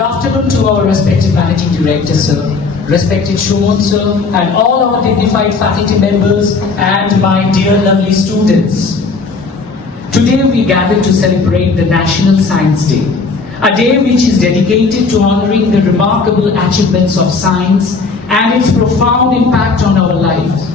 afternoon to our respected Managing Director, sir, respected Shumon, sir, and all our dignified faculty members and my dear lovely students. Today we gather to celebrate the National Science Day, a day which is dedicated to honoring the remarkable achievements of science and its profound impact on our lives.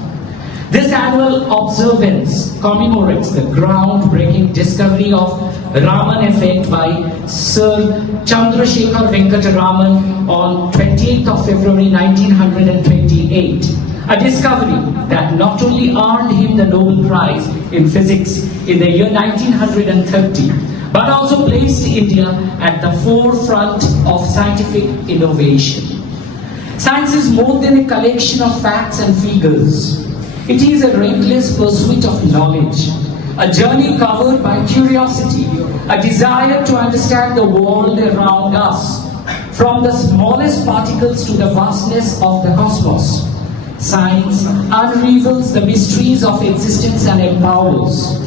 This annual observance commemorates the groundbreaking discovery of Raman effect by Sir Chandrasekhar Venkata Raman on 28th of February 1928. A discovery that not only earned him the Nobel Prize in Physics in the year 1930, but also placed India at the forefront of scientific innovation. Science is more than a collection of facts and figures. It is a relentless pursuit of knowledge, a journey covered by curiosity, a desire to understand the world around us, from the smallest particles to the vastness of the cosmos. Science unravels the mysteries of existence and empowers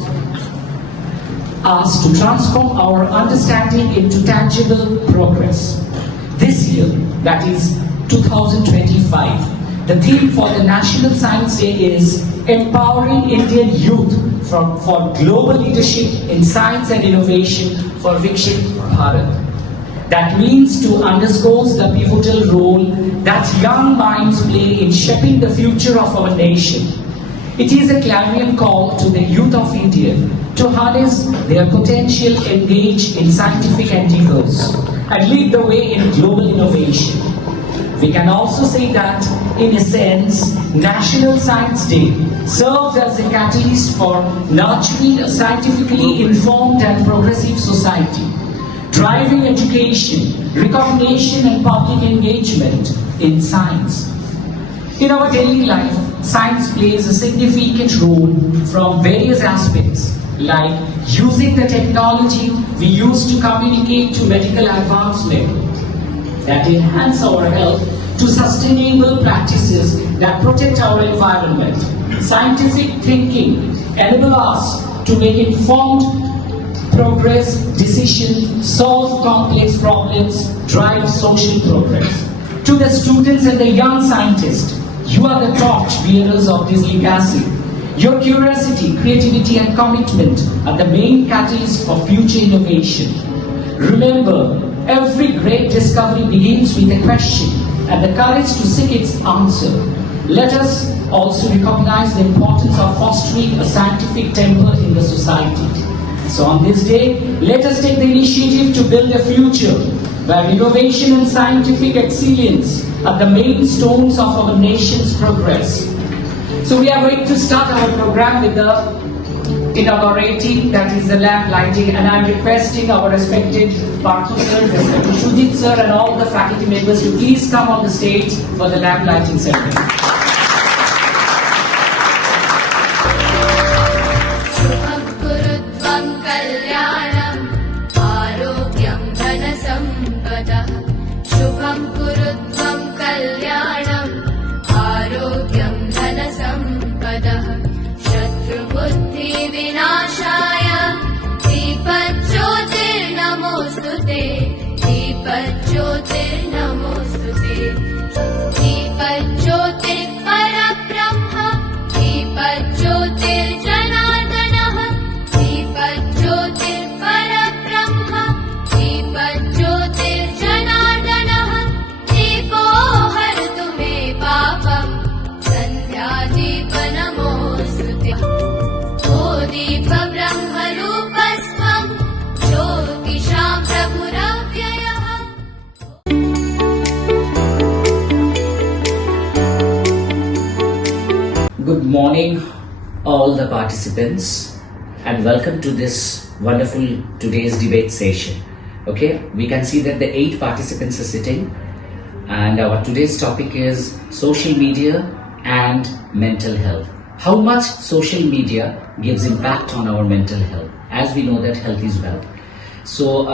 us to transform our understanding into tangible progress. This year, that is 2025, the theme for the National Science Day is Empowering Indian Youth for Global Leadership in Science and Innovation for Vikshit Bharat. That means to underscore the pivotal role that young minds play in shaping the future of our nation. It is a clarion call to the youth of India to harness their potential, engage in scientific endeavors, and lead the way in global innovation. We can also say that, in a sense, National Science Day serves as a catalyst for nurturing a scientifically informed and progressive society, driving education, recognition and public engagement in science. In our daily life, science plays a significant role from various aspects, like using the technology we use to communicate to medical advancement that enhance our health, to sustainable practices that protect our environment. Scientific thinking enable us to make informed progress, decisions, solve complex problems, drive social progress. To the students and the young scientists, you are the torch bearers of this legacy. Your curiosity, creativity and commitment are the main catalyst for future innovation. Remember, every great discovery begins with a question and the courage to seek its answer. Let us also recognize the importance of fostering a scientific temper in the society. So on this day, let us take the initiative to build a future where innovation and scientific excellence are the main stones of our nation's progress. So we are going to start our program with the inaugurating, that is the lamp lighting, and I am requesting our respected Parthu sir, respected Shudit sir and all the faculty members to please come on the stage for the lamp lighting ceremony. Good morning, all the participants, and welcome to this wonderful today's debate session. Okay, we can see that the 8 participants are sitting, and our today's topic is social media and mental health. How much social media gives impact on our mental health? As we know that health is wealth. So,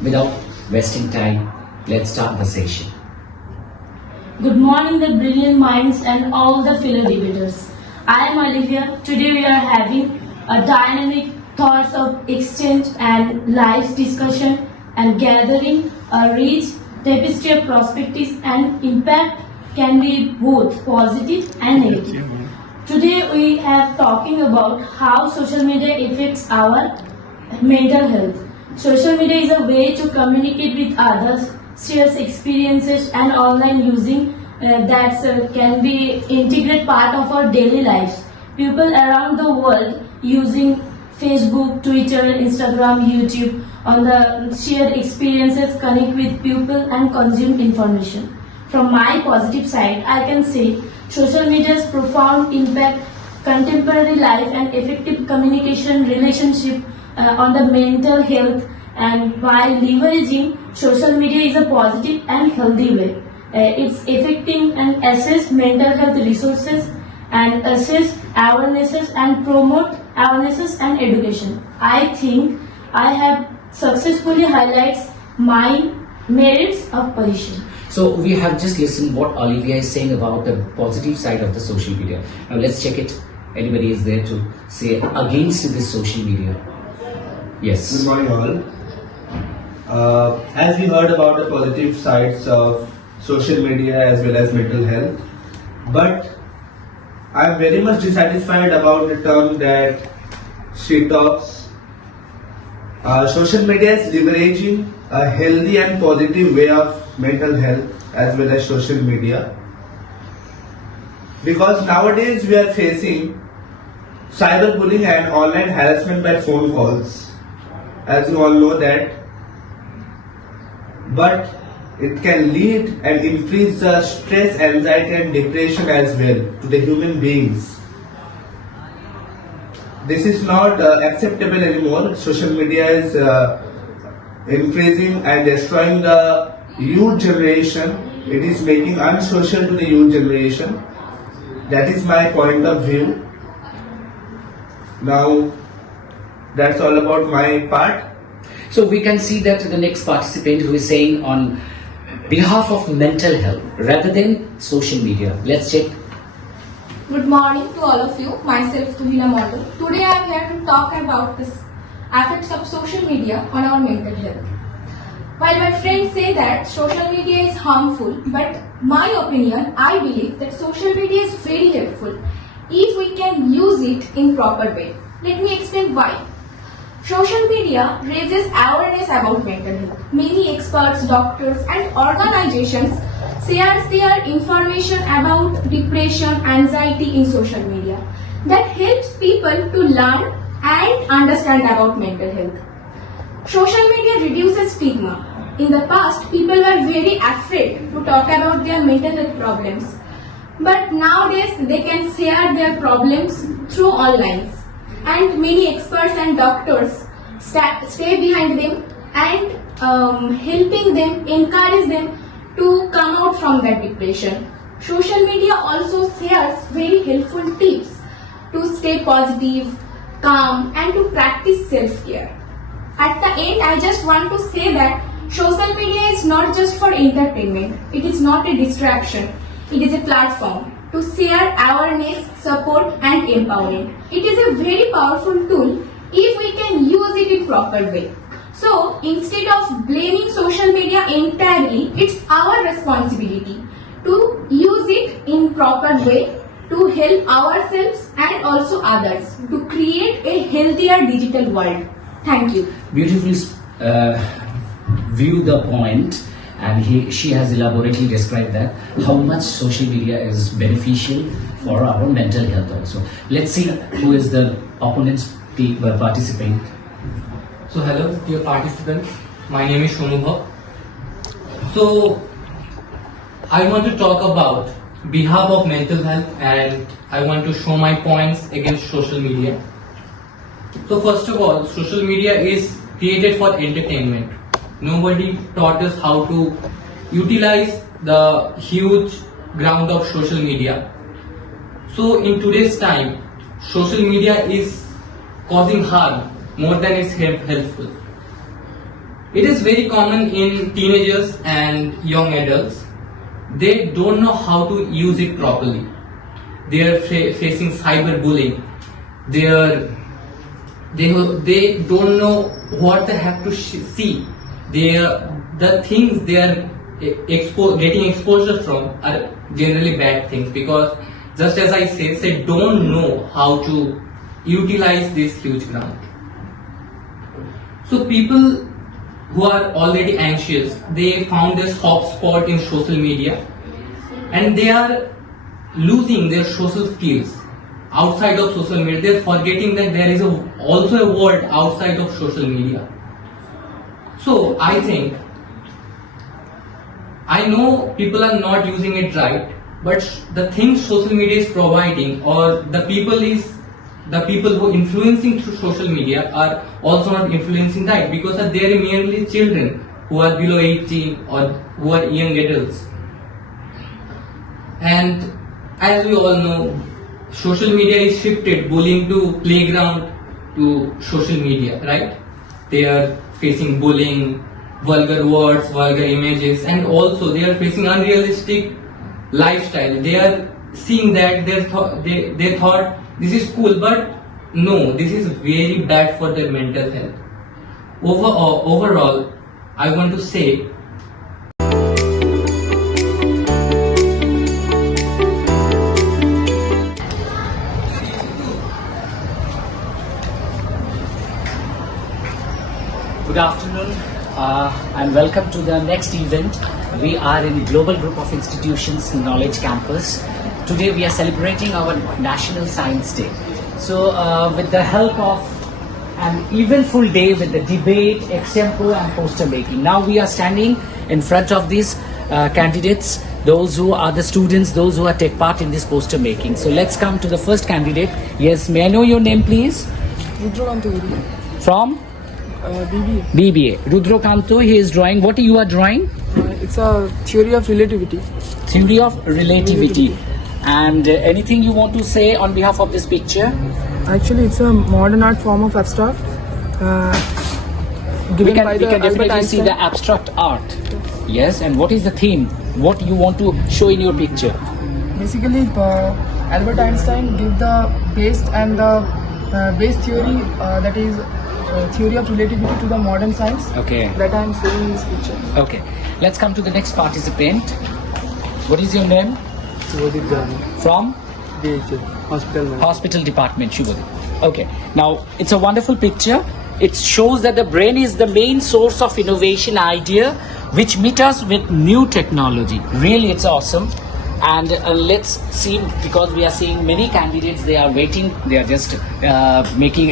without wasting time, let's start the session. Good morning, the brilliant minds and all the fellow debaters. I am Olivia. Today we are having a dynamic thoughts of exchange and live discussion and gathering a rich tapestry of perspectives and impact can be both positive and negative. Today we are talking about how social media affects our mental health. Social media is a way to communicate with others, share experiences and online using that can be integrate part of our daily lives. People around the world using Facebook, Twitter, Instagram, YouTube on the shared experiences, connect with people and consume information. From my positive side, I can say social media's profound impact contemporary life and effective communication relationship on the mental health, and while leveraging social media is a positive and healthy way. It's affecting and assess mental health resources and assess awarenesses and promote awarenesses and education. I think I have successfully highlights my merits of position. So we have just listened what Olivia is saying about the positive side of the social media. Now let's check it. Anybody is there to say against this social media? Yes. Good morning all. As we heard about the positive sides of social media as well as mental health, but I am very much dissatisfied about the term that she talks. Social media is leveraging a healthy and positive way of mental health as well as social media, because nowadays we are facing cyberbullying and online harassment by phone calls, as you all know that, but it can lead and increase the stress, anxiety and depression as well to the human beings. This is not acceptable anymore. Social media is increasing and destroying the youth generation. It is making unsocial to the youth generation. That is my point of view. Now, that's all about my part. So we can see that the next participant who is saying on behalf of mental health rather than social media. Let's check. Good morning to all of you. Myself Tuhila Model. Today I am here to talk about the effects of social media on our mental health. While my friends say that social media is harmful, but my opinion, I believe that social media is very helpful if we can use it in proper way. Let me explain why. Social media raises awareness about mental health. Many experts, doctors and organizations share their information about depression, anxiety in social media. That helps people to learn and understand about mental health. Social media reduces stigma. In the past, people were very afraid to talk about their mental health problems. But nowadays, they can share their problems through online. And many experts and doctors stay behind them and helping them, encourage them to come out from that depression. Social media also shares very helpful tips to stay positive, calm and to practice self-care. At the end, I just want to say that social media is not just for entertainment. It is not a distraction. It is a platform to share awareness, support and empowerment. It is a very powerful tool if we can use it in proper way. So instead of blaming social media entirely, it's our responsibility to use it in proper way to help ourselves and also others to create a healthier digital world. Thank you. Beautifully view the point, and she has elaborately described that how much social media is beneficial for our mental health also. Let's see who is the opponent's participant. So hello dear participants, my name is Shomubha. So I want to talk about behalf of mental health and I want to show my points against social media. So first of all, social media is created for entertainment. Nobody taught us how to utilize the huge ground of social media. So in today's time, social media is causing harm more than it's helpful. It is very common in teenagers and young adults. They don't know how to use it properly. They are facing cyberbullying. They don't know what they have to see. The things they are getting exposure from are generally bad things, because just as I say, they don't know how to utilize this huge ground. So people who are already anxious, they found a soft spot in social media, and they are losing their social skills outside of social media. They are forgetting that there is also a world outside of social media. So I know people are not using it right, but the things social media is providing, or the people who are influencing through social media are also not influencing right, because they are merely children who are below 18 or who are young adults. And as we all know, social media is shifted bullying to playground to social media, right? They are facing bullying, vulgar words, vulgar images, and also they are facing unrealistic lifestyle. They are seeing that they thought this is cool, but no, this is very bad for their mental health. Overall, I want to say, good afternoon and welcome to the next event. We are in Global Group of Institutions Knowledge Campus. Today we are celebrating our National Science Day. So with the help of an eventful day with the debate, extempo and poster making. Now we are standing in front of these candidates, those who are the students, those who are take part in this poster making. So let's come to the first candidate. Yes, may I know your name please? From? BBA. BBA. Rudrokanto, he is drawing. What you are drawing? It's a theory of relativity. Theory of relativity. And anything you want to say on behalf of this picture? Actually, it's a modern art form of abstract. We Given can by the Albert definitely see Einstein. the abstract art. Yes, and what is the theme? What you want to show in your picture? Basically, Albert Einstein gave the base and the base theory, that is theory of relativity, to the modern science. Okay. That I am showing in this picture. Okay. Let's come to the next participant. What is your name? From? Hospital Department, Shubhodip. Okay. Now, it's a wonderful picture. It shows that the brain is the main source of innovation idea which meet us with new technology. Really, it's awesome. And let's see, because we are seeing many candidates, they are waiting, they are just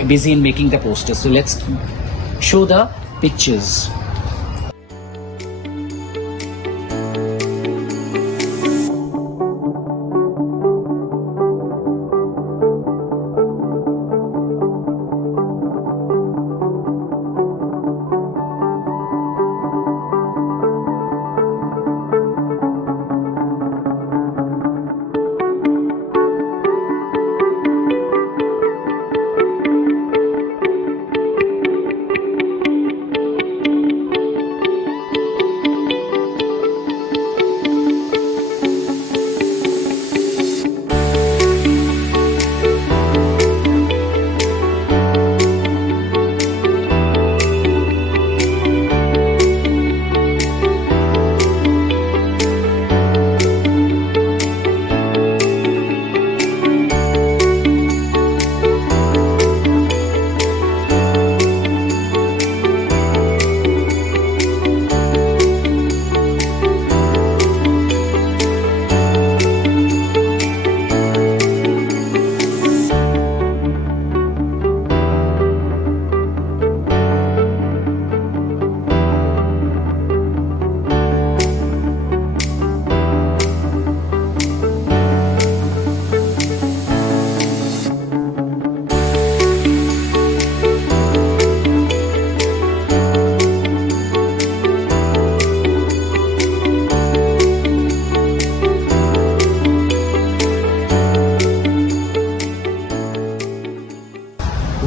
busy in making the posters. So let's show the pictures.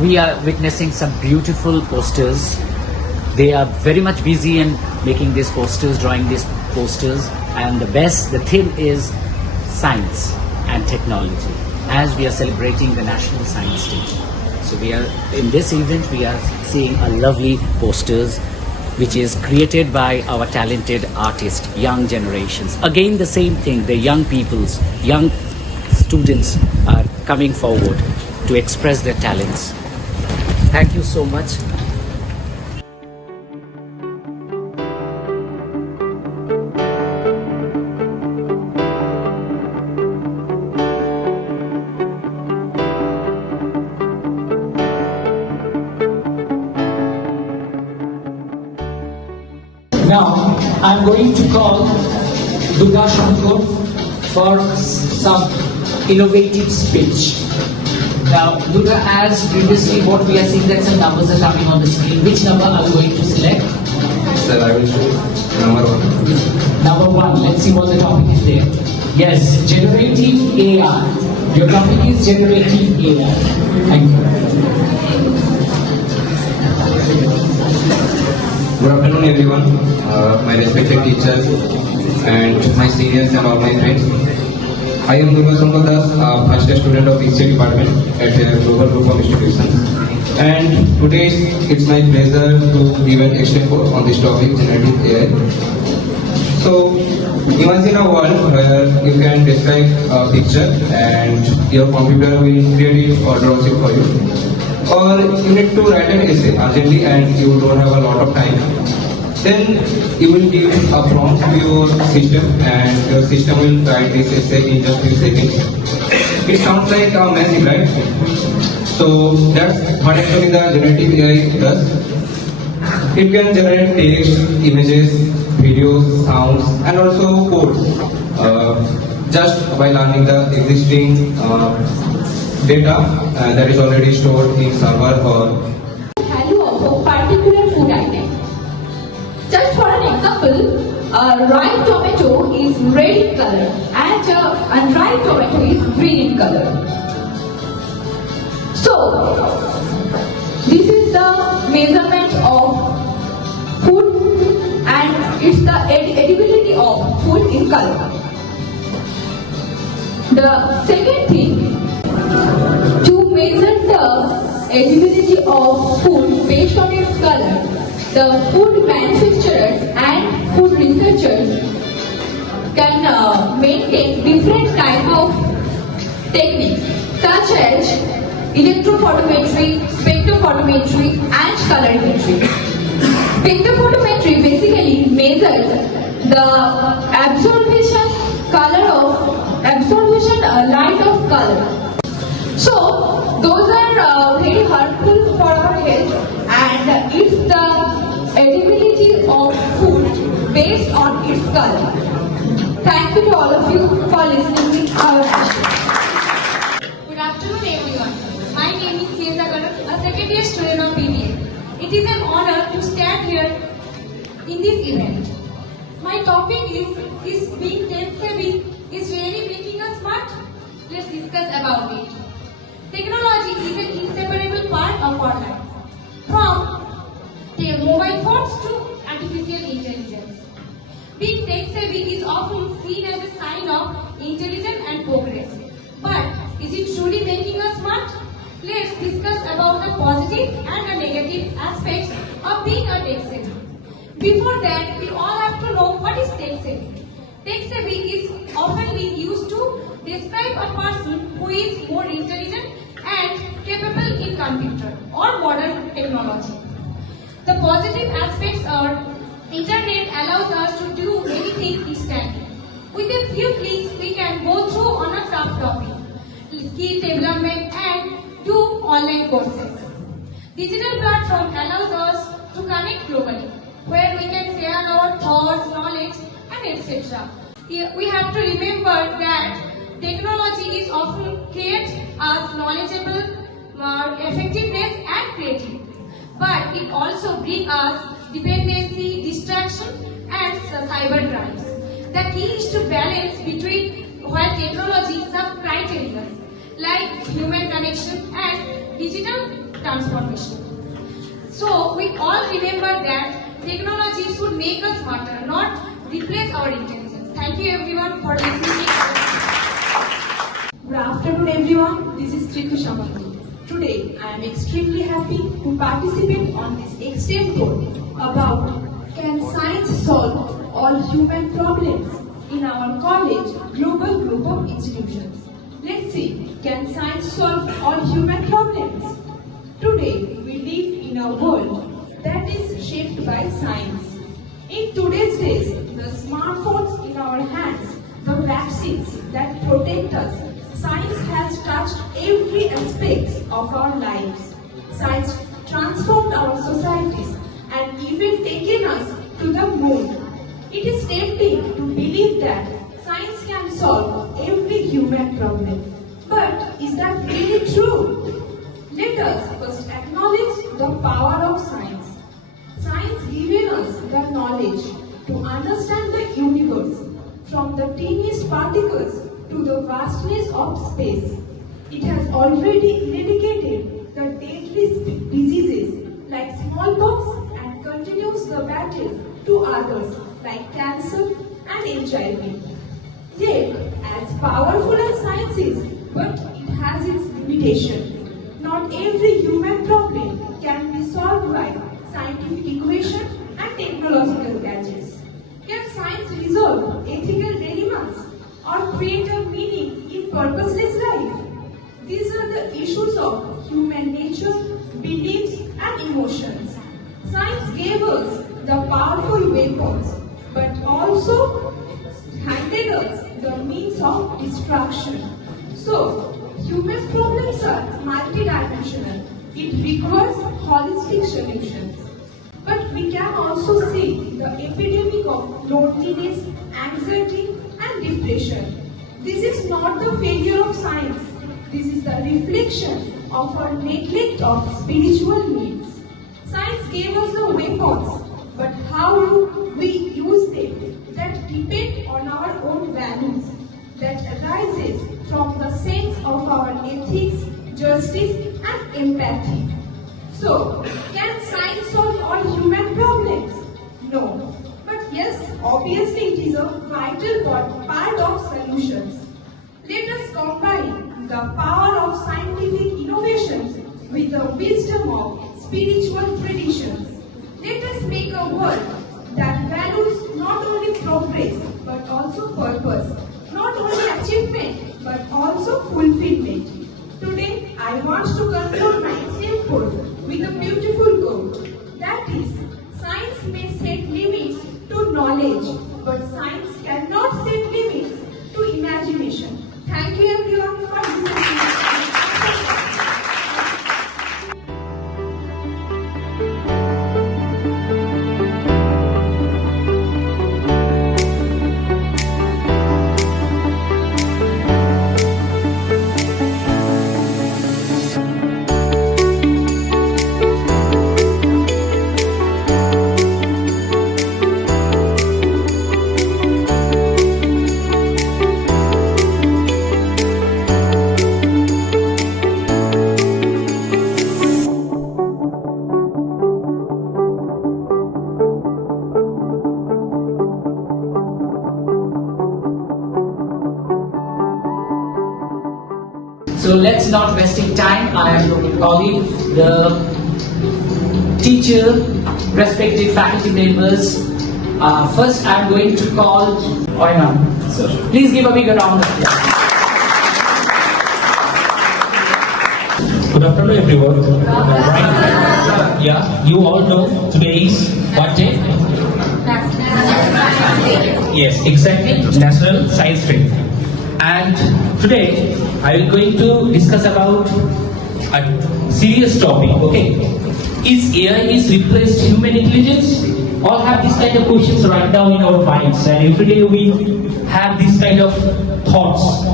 We are witnessing some beautiful posters. They are very much busy in making these posters, drawing these posters, and the theme is science and technology, as we are celebrating the National Science Day. So we are in this event, we are seeing a lovely posters. which is created by our talented artists, young generations. Again, the same thing, the young peoples, young students are coming forward to express their talents. Thank you so much. Now, I'm going to call Durga Shankar for some innovative speech. Now, Durga, as previously what we are seeing that some numbers are coming on the screen. Which number are we going to select? Sir, I will show number 1. Number 1. Let's see what the topic is there. Yes, generative AI. Your topic is generative AI. Thank you. Good afternoon, everyone. My respected teachers and my seniors and all my friends. I am Durga Shankar Das, first year student of History Department at a global group of institutions. And today it's my pleasure to give an extra course on this topic, generative AI. So, imagine a world where you can describe a picture and your computer will create it or draw it for you. Or you need to write an essay urgently and you don't have a lot of time. Then you will give a prompt to your system and your system will write this essay in just few seconds. It sounds like a magic, right? So that's what actually the generative AI does. It can generate text, images, videos, sounds and also code just by learning the existing data that is already stored in server or value of a particular food item. Just for an example, a ripe tomato is red in color and a unripe tomato is green in color. So, this is the measurement of food and it's the edibility of food in color. The second thing, to measure the edibility of food based on its color, the food manufacturers and food researchers can maintain different types of techniques such as electrophotometry, spectrophotometry and colorimetry. Spectrophotometry basically measures the absorption light of color. So, those are very harmful for our health and it's the edibility of food based on its color. Thank you to all of you for listening to our session. Good afternoon everyone. My name is Haldia, a second year student of BBA. It is an honor to stand here in this event. My topic is being tech savvy is really making us smart? Let's discuss about it. Technology is an inseparable part of our life. From the mobile phones to artificial intelligence. Being tech savvy is often seen as a sign of intelligence and progress. But is it truly making us smart? Let's discuss about the positive and the negative aspects of being a tech savvy. Before that, we all have to know what is tech savvy. Tech savvy is often used to describe a person who is more intelligent and capable in computer or modern technology. The positive aspects are internet allows us to do many things instantly. With a few clicks, we can go through on a tough topic, skill development and do online courses. Digital platform allows us to connect globally, where we can share our thoughts, knowledge and etc. We have to remember that technology is often creates us knowledgeable, effectiveness and creativity. But it also brings us dependency, distraction and cyber crimes. The key is to balance between while technology is a criteria like human connection and digital transformation. So we all remember that technology should make us smarter, not replace our intelligence. Thank you everyone for listening. Good afternoon everyone, this is Tritu Shamakhi. Today I am extremely happy to participate on this extended talk about all human problems in our college global group of institutions. Let's see, can science solve all human problems? Today, we live in a world that is shaped by science. In today's days, the smartphones in our hands, the vaccines that protect us, science has touched every aspect of our lives. Science transformed our societies and even taken us to the moon. It is tempting to believe that science can solve every human problem. But is that really true? Let us first acknowledge the power of science. Science gives us the knowledge to understand the universe, from the tiniest particles to the vastness of space. It has already eradicated the deadly diseases like smallpox and continues the battle to others like cancer and HIV. Yet, as powerful as science is, but it has its limitation. Not every human problem can be solved by scientific equation and technological gadgets. Can science resolve ethical dilemmas or create a meaning in purposeless life? These are the issues of human nature, beliefs and emotions. Science gave us the powerful weapons, but also handed us the means of destruction. So, human problems are multidimensional. It requires holistic solutions. But we can also see the epidemic of loneliness, anxiety and depression. This is not the failure of science. This is the reflection of our neglect of spiritual needs. Science gave us the weapons, but how do we use them? That depend on our own values, that arises from the sense of our ethics, justice and empathy. So, can science solve all human problems? No. But yes, obviously it is a vital part of solutions. Let us combine the power of scientific innovations with the wisdom of spiritual traditions. Let us make a world that values not only progress but also purpose, not only achievement but also fulfillment. Today, I want to conclude my statement with a beautiful quote. That is, science may set limits to knowledge, but science cannot set limits to imagination. Thank you everyone for listening. So let's not wasting time. I am calling the teacher, respected faculty members. First, I am going to call Oina. So please give a big round of applause. Good afternoon, everyone. Yeah, you all know today is what day? Yes, exactly. National Science Day. And today I am going to discuss about a serious topic. Okay, is AI is replaced human intelligence? All have this kind of questions right now in our minds, and every day we have this kind of thoughts.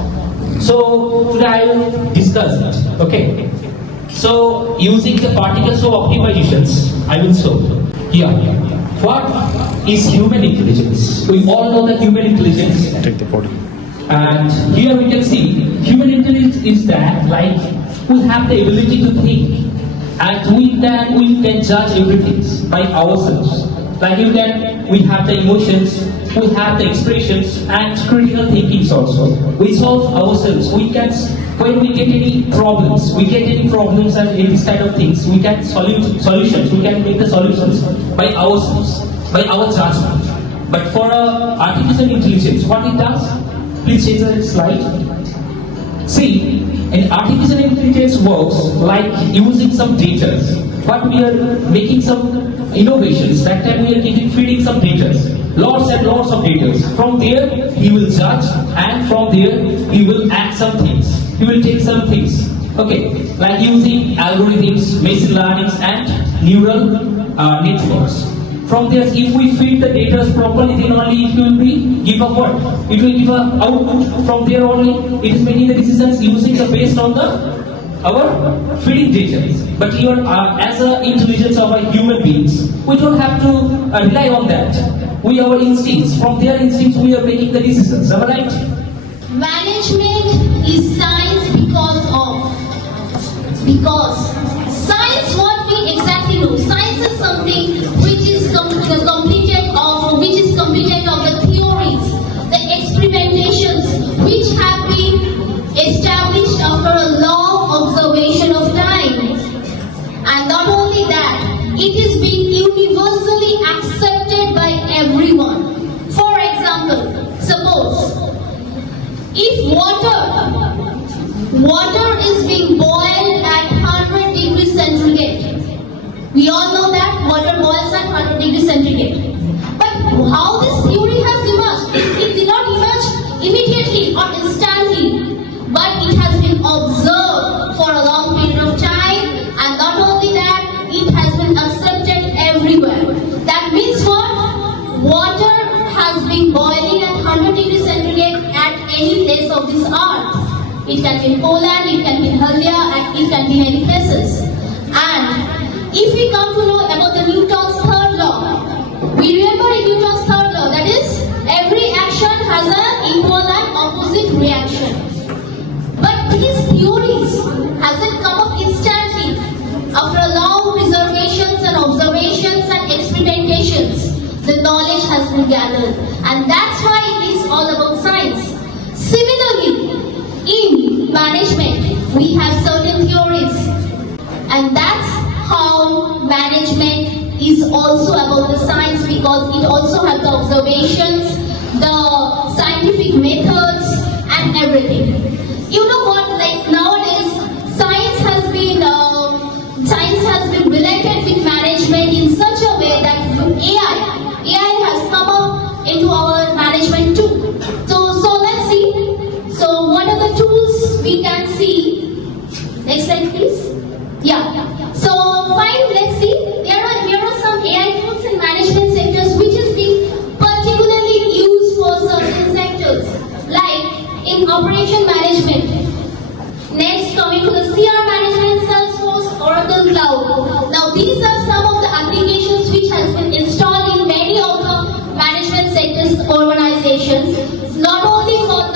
So today I will discuss it. Okay. So using the particles of optimizations, I will show. Here, what is human intelligence? We all know that human intelligence. Take the podium. And here we can see human intelligence is that like we have the ability to think, and with that we can judge everything by ourselves. Like we have the emotions, we have the expressions and critical thinkings also. We solve ourselves. We can, when we get any problems, and these kind of things, we can solutions. We can make the solutions by ourselves, by our judgment. But for artificial intelligence, what it does? Please change the slide. See, an artificial intelligence works like using some data, but we are making some innovations. That time we are feeding some data, lots and lots of data. From there, he will judge, and from there, he will add some things. He will take some things. Okay, like using algorithms, machine learnings, and neural networks. From there, if we feed the data properly, then only it will be give a what? It will give a output. From there only, it is making the decisions using the based on our feeding data. But here, as a intelligence of a human beings, we don't have to rely on that. We our instincts. From their instincts, we are making the decisions. Am I right? Management is science because science, what we exactly know. Science is something which is completed of the theories, the experimentations which have been established after a long observation of time. And not only that, it is being universally accepted by everyone. For example, suppose if water is being boiled at 100 degrees centigrade. We all know that water boils at 100 degrees centigrade. But how this theory has emerged? It did not emerge immediately or instantly, but it has been observed for a long period of time, and not only that, it has been accepted everywhere. That means what? Water has been boiling at 100 degrees centigrade at any place of this earth. It can be in Poland, it can be in Haldia, and it can be in many places. And if we come to know about the Newton's third law, we remember in Newton's third law, that is, every action has an equal and opposite reaction. But these theories hasn't come up instantly. After a long preservations and observations and experimentations, the knowledge has been gathered. And that's why it is all about science. Similarly, in management, we have certain theories, and that's how management is also about the science, because it also has the observations, the scientific methods, and everything. You know what? Like nowadays, science has been related with management in such a way that AI has come up into our management too. So let's see. So what are the tools we can see? Next slide, please. Yeah. So fine. Let's see. Here are some AI tools in management sectors which is being particularly used for certain sectors, like in operation management. Next, coming to the CR management, Salesforce, Oracle Cloud. Now these are some of the applications which has been installed in many of the management sectors organizations, not only for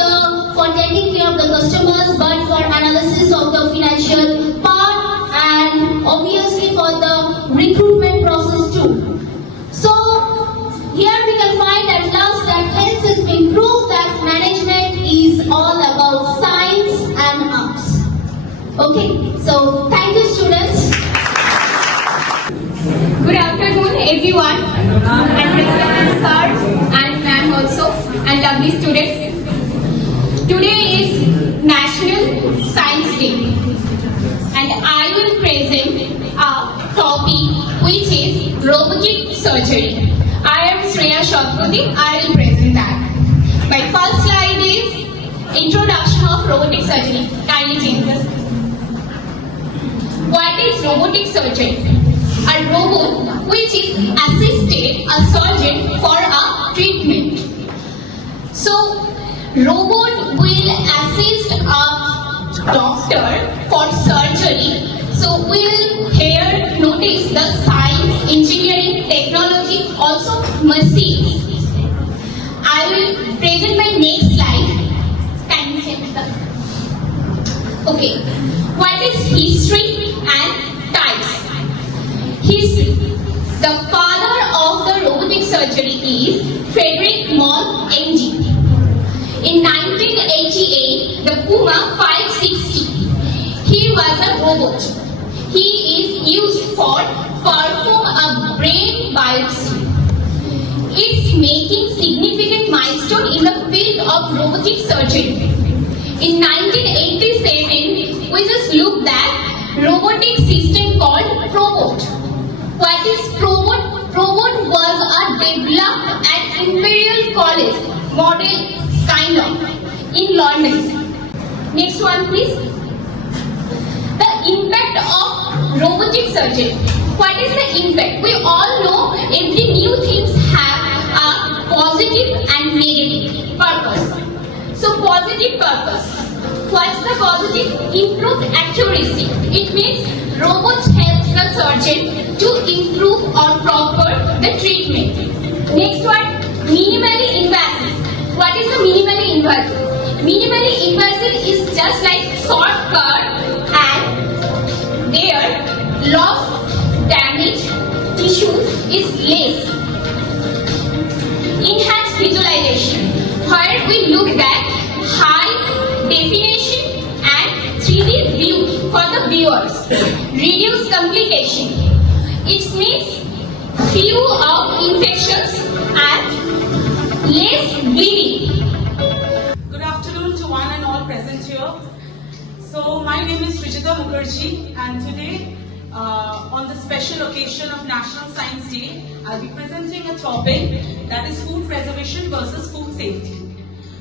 taking care of the customers, but for analysis of the financial part, and obviously for the recruitment process too. So here we can find at last that hence has been proved that management is all about science and arts. Okay, so thank you, students. Good afternoon, everyone, and respected sir and ma'am also, and lovely students. Today is National Science Day, and I will present a topic which is robotic surgery. I am Shreya Shotpati. I will present that. My first slide is introduction of robotic surgery. Kindly change this. What is robotic surgery? A robot which is assisted a surgeon for a treatment. So, robot will assist a doctor for surgery. So, we will here notice the science, engineering, technology, also machines. I will present my next slide. Can you change the? Okay. What is history and types? History. The father of the robotic surgery is Frederick Moll, MD. In 1988, the Puma 560. He was a robot. He is used for perform a brain biopsy. Its making significant milestone in the field of robotic surgery. In 1987, we just looked at robotic system called Probot. What is Probot? Probot was a developed at Imperial College model kind of in London. Next one please. The impact of robotic surgery. What is the impact? We all know every new things have a positive and negative purpose. So positive purpose. What's the positive? Improved accuracy. It means robot helps the surgeon to improve or proper the treatment. Next one, minimally invasive. What is the minimally invasive? Minimally invasive is just like shortcut and their loss, damage, tissues is less. Enhanced visualization, where we look at high definition and 3D view for the viewers. Reduce complication. It means few of infections and less bleeding. Good afternoon to one and all present here. So my name is Srijita Mukherjee, and today on the special occasion of National Science Day, I'll be presenting a topic that is food preservation versus food safety.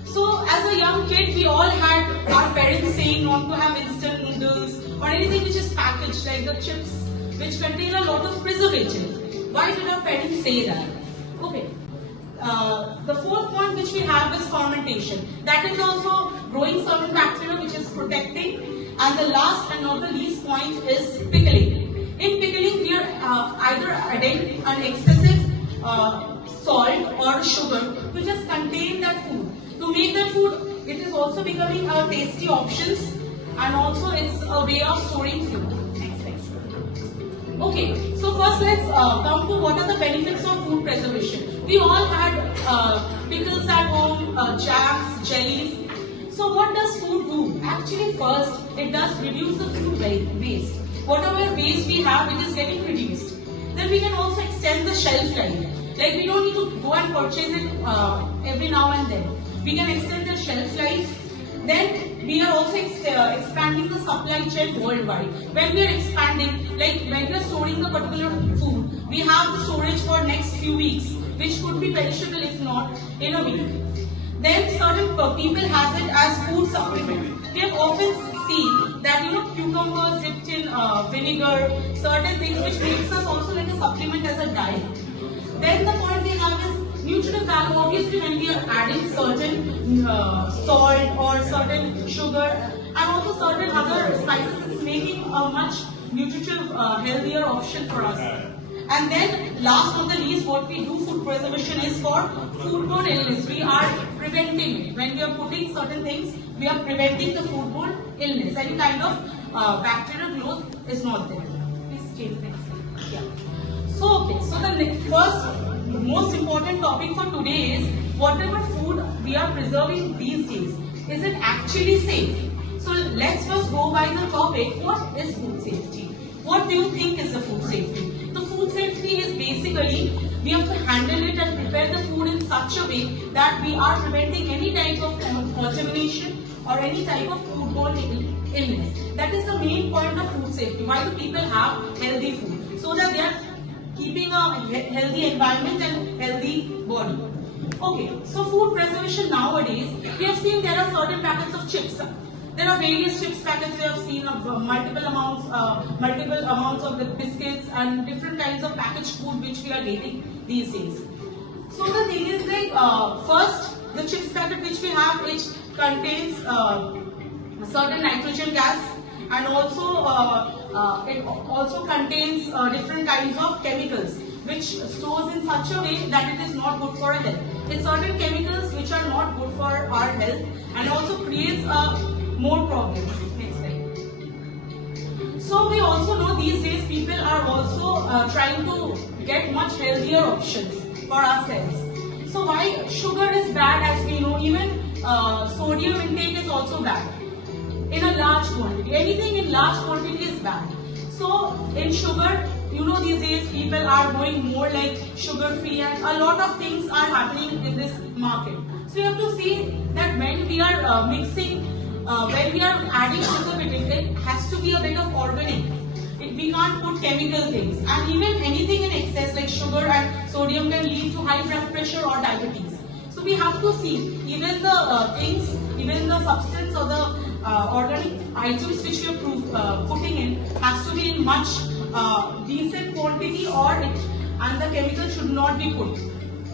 So as a young kid, we all had our parents saying not to have instant noodles or anything which is packaged like the chips which contain a lot of preservative. Why did our parents say that? Okay. The fourth point which we have is fermentation. That is also growing certain bacteria which is protecting. And the last and not the least point is pickling. In pickling, we are either adding an excessive salt or sugar to just contain that food. To make that food, it is also becoming a tasty options, and also it's a way of storing food. Okay, so first let's come to what are the benefits of food preservation. We all had pickles at home, jams, jellies. So what does food do? Actually first, it does reduce the food waste. Whatever waste we have, it is getting reduced. Then we can also extend the shelf life. Like we don't need to go and purchase it every now and then. We can extend the shelf life. Then we are also expanding the supply chain worldwide. When we are expanding, like when we are storing the particular food, we have the storage for next few weeks, which could be perishable if not in a week. Then certain people has it as food supplement. We have often seen that cucumbers dipped in vinegar, certain things which makes us also like a supplement as a diet. Then the point we have is nutritive value. Obviously, when we are adding certain salt or certain sugar and also certain other spices, it's making a much nutritive, healthier option for us. And then, last but not the least, what we do food preservation is for foodborne illness. We are preventing it. When we are putting certain things, we are preventing the foodborne illness. Any kind of bacterial growth is not there. Please change next. Yeah. So the first most important topic for today is whatever food we are preserving these days, is it actually safe? So let's first go by the topic, what is food safety? What do you think is the food safety? The food safety is basically, we have to handle it and prepare the food in such a way that we are preventing any type of contamination or any type of foodborne illness. That is the main point of food safety. Why do people have healthy food? So that they are keeping a healthy environment and healthy body. Okay, so food preservation nowadays, we have seen there are certain packets of chips. There are various chips packets we have seen of multiple amounts of the biscuits and different kinds of packaged food which we are getting these days. So the thing is like, first the chips packet which we have, which contains certain nitrogen gas, and also it also contains different kinds of chemicals which stores in such a way that it is not good for our health. It's certain chemicals which are not good for our health and also creates more problems. Next slide. So we also know these days people are also trying to get much healthier options for ourselves. So why sugar is bad, as we know, even sodium intake is also bad. In a large quantity. Anything in large quantity is bad. So in sugar, you know these days people are going more like sugar free, and a lot of things are happening in this market. So you have to see that when we are mixing, when we are adding preservative, it has to be a bit of organic. We can't put chemical things, and even anything in excess like sugar and sodium can lead to high blood pressure or diabetes. So we have to see even the things, even the substance or the organic items which we are putting in has to be in much decent quantity, and the chemical should not be put.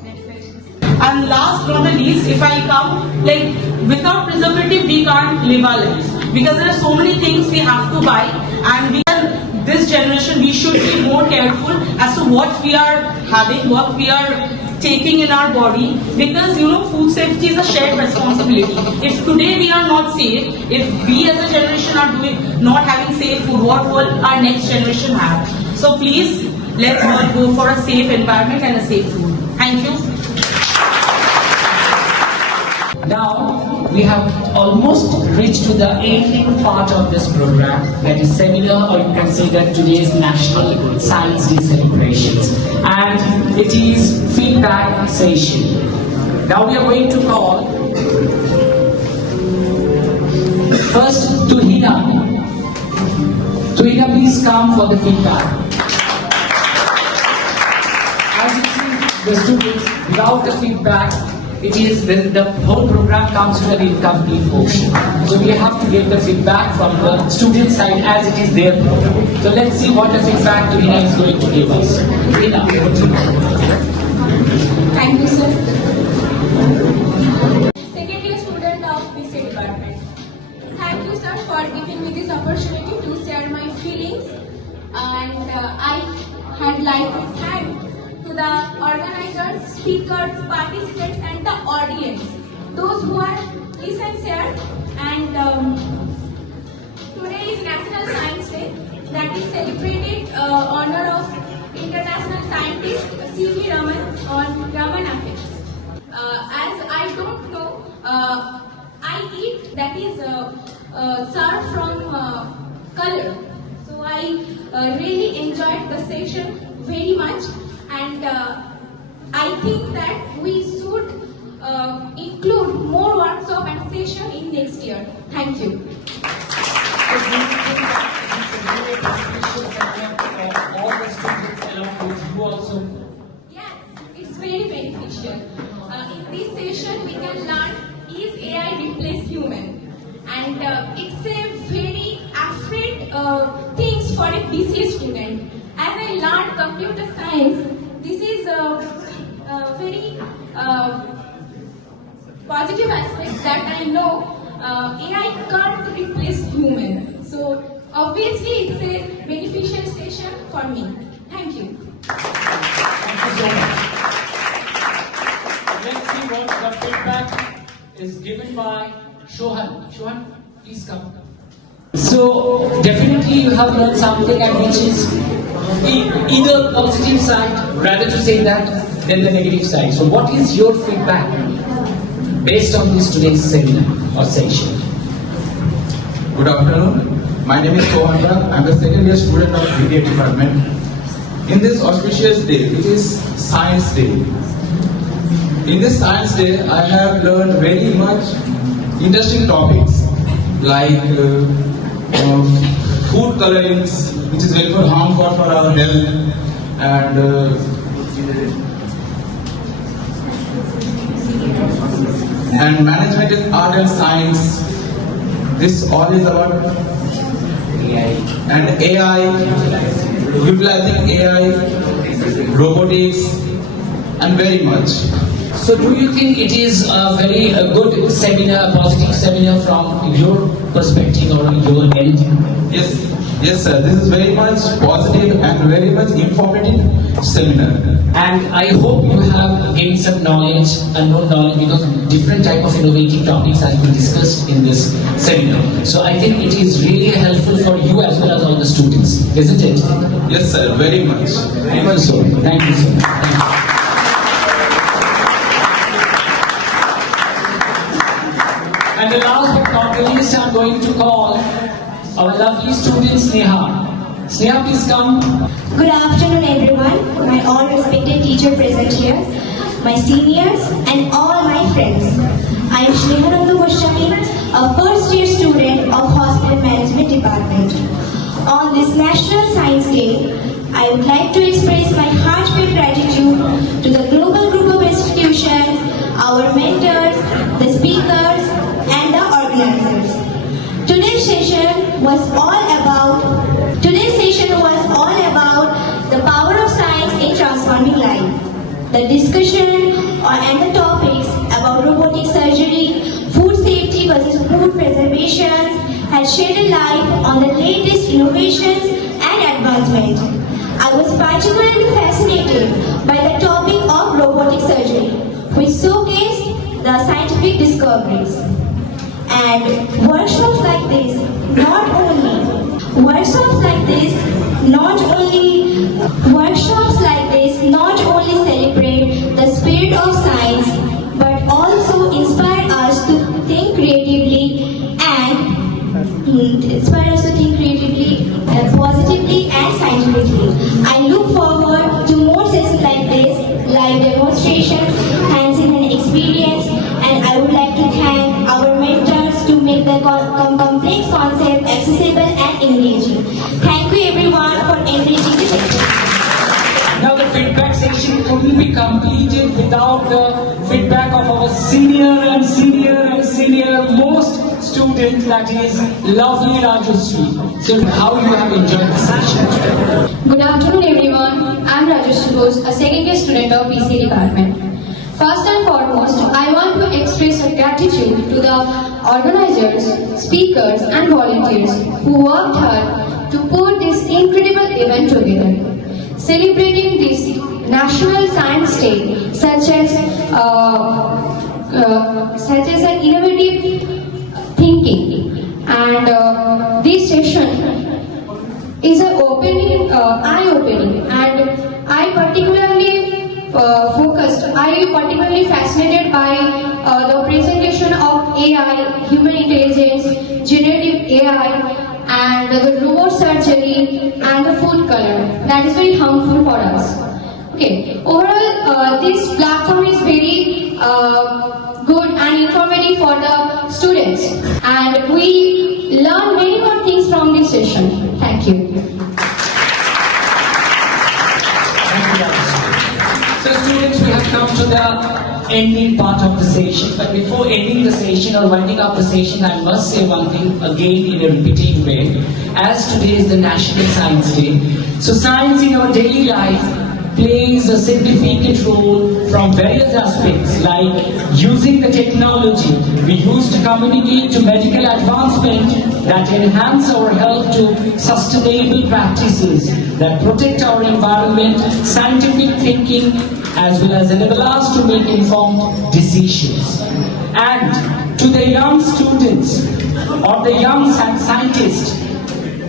Next slide. And last but not the least, if I come, like without preservative we can't live our lives, because there are so many things we have to buy, and this generation we should be more careful as to what we are having, what we are taking in our body, because food safety is a shared responsibility. If today we are not safe, if we as a generation are not having safe food, what will our next generation have? So please, let's all go for a safe environment and a safe food. Thank you. Now, we have almost reached to the ending part of this program, that is seminar, or you can say that today's National Science Day celebrations. And it is feedback session. Now we are going to call first Tuhina. Tuhina, please come for the feedback. As you see, the students, without the feedback, it is the whole program comes to an incomplete motion. So we have to get the feedback from the student side as it is their program. So let's see what the feedback Tuhina is going to give us. Tuhina, over to you. Thank you, sir. Second year student of BCA department. Thank you, sir, for giving me this opportunity to share my feelings. And I had like to thank to the organizers, speakers, participants, and the audience, those who are listened here. And today is National Science Day, that is celebrated honor of international scientist C.V. Raman on Raman effects. As I don't know, I eat, that is served from color. So I really enjoyed the session very much. And I think that we should include more workshop and session in next year. Thank you. All the students along with you also. Yes, it's very beneficial. In this session, we can learn is AI replace human, and it's a very afraid things for a BCA student. As I learned computer science, this is a very positive aspect that I know AI can't replace human. So obviously it's a beneficial session for me. Thank you. Thank you so much. Let's see what the feedback is given by Shohan. Shohan, please come. So definitely you have learned something, and which is either positive side, rather to say that, than the negative side. So what is your feedback based on this today's seminar or session? Good afternoon. My name is Haldia. I am the second year student of BBA department. In this auspicious day, it is Science Day. In this Science Day, I have learned very much interesting topics like food colorings, which is very harmful for our health, and management is art and science. This all is about and AI, utilizing AI, robotics, and very much. So do you think it is a very good seminar, a positive seminar from your perspective or your end? Yes sir, this is very much positive and very much informative seminar. And I hope you have gained some knowledge, unknown knowledge, because different type of innovative topics have been discussed in this seminar. So I think it is really helpful for you as well as all the students, isn't it? Yes sir, very much. Thank you so much. Thank you so much. Thank you. And the last but not the least, I'm going to call our lovely student Sneha. Sneha, please come. Good afternoon, everyone. My all respected teacher present here, my seniors, and all my friends. I am Shneha Goswami, a first-year student of Hospital Management Department. On this National Science Day, I would like to express my heartfelt gratitude to the global group of institutions, our mentors, the speakers, and the organizers. Today's session was all about the power of science in transforming life. The discussion and the topics about robotic surgery, food safety versus food preservation has shed a light on the latest innovations and advancement. I was particularly fascinated by the topic of robotic surgery, which showcased the scientific discoveries. And workshops like this not only celebrate the spirit of science, but also inspire us to think creatively positively and scientifically. I look forward to more sessions like this, live demonstrations, hands-on experience, and I would like to thank our mentors to make the complex concept accessible and engaging. Thank you everyone for engaging this session. Now the feedback section couldn't be completed without the feedback of our senior most student, that is lovely Rajashree. So how you have enjoyed the session? Good afternoon everyone, I am Rajashree Bose, a second year student of BCA department. First and foremost, I want to express a gratitude to the organizers, speakers and volunteers who worked hard to put this incredible event together. Celebrating this National Science Day, such as an innovative thinking, and this session is an eye-opening, and I particularly fascinated by the presentation of AI, human intelligence, generative AI, and the robot surgery and the food color. That is very harmful for us. Okay. Overall, this platform is very good and informative for the students, and we learn many more things from this session. Thank you. So students, we have come to the ending part of the session, but before ending the session or winding up the session, I must say one thing again in a repeating way. As today is the National Science Day, so science in our daily life plays a significant role from various aspects, like using the technology we use to communicate, to medical advancement that enhance our health, to sustainable practices that protect our environment, scientific thinking, as well as enable us to make informed decisions. And to the young students or the young scientists,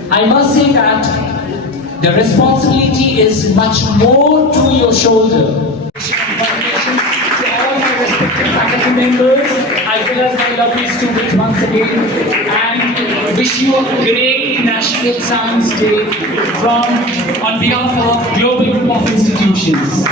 I must say that the responsibility is much more to your shoulder. Congratulations to all my respected faculty members, as well as my lovely students once again, and wish you a great National Science Day on behalf of Global Group of Institutions.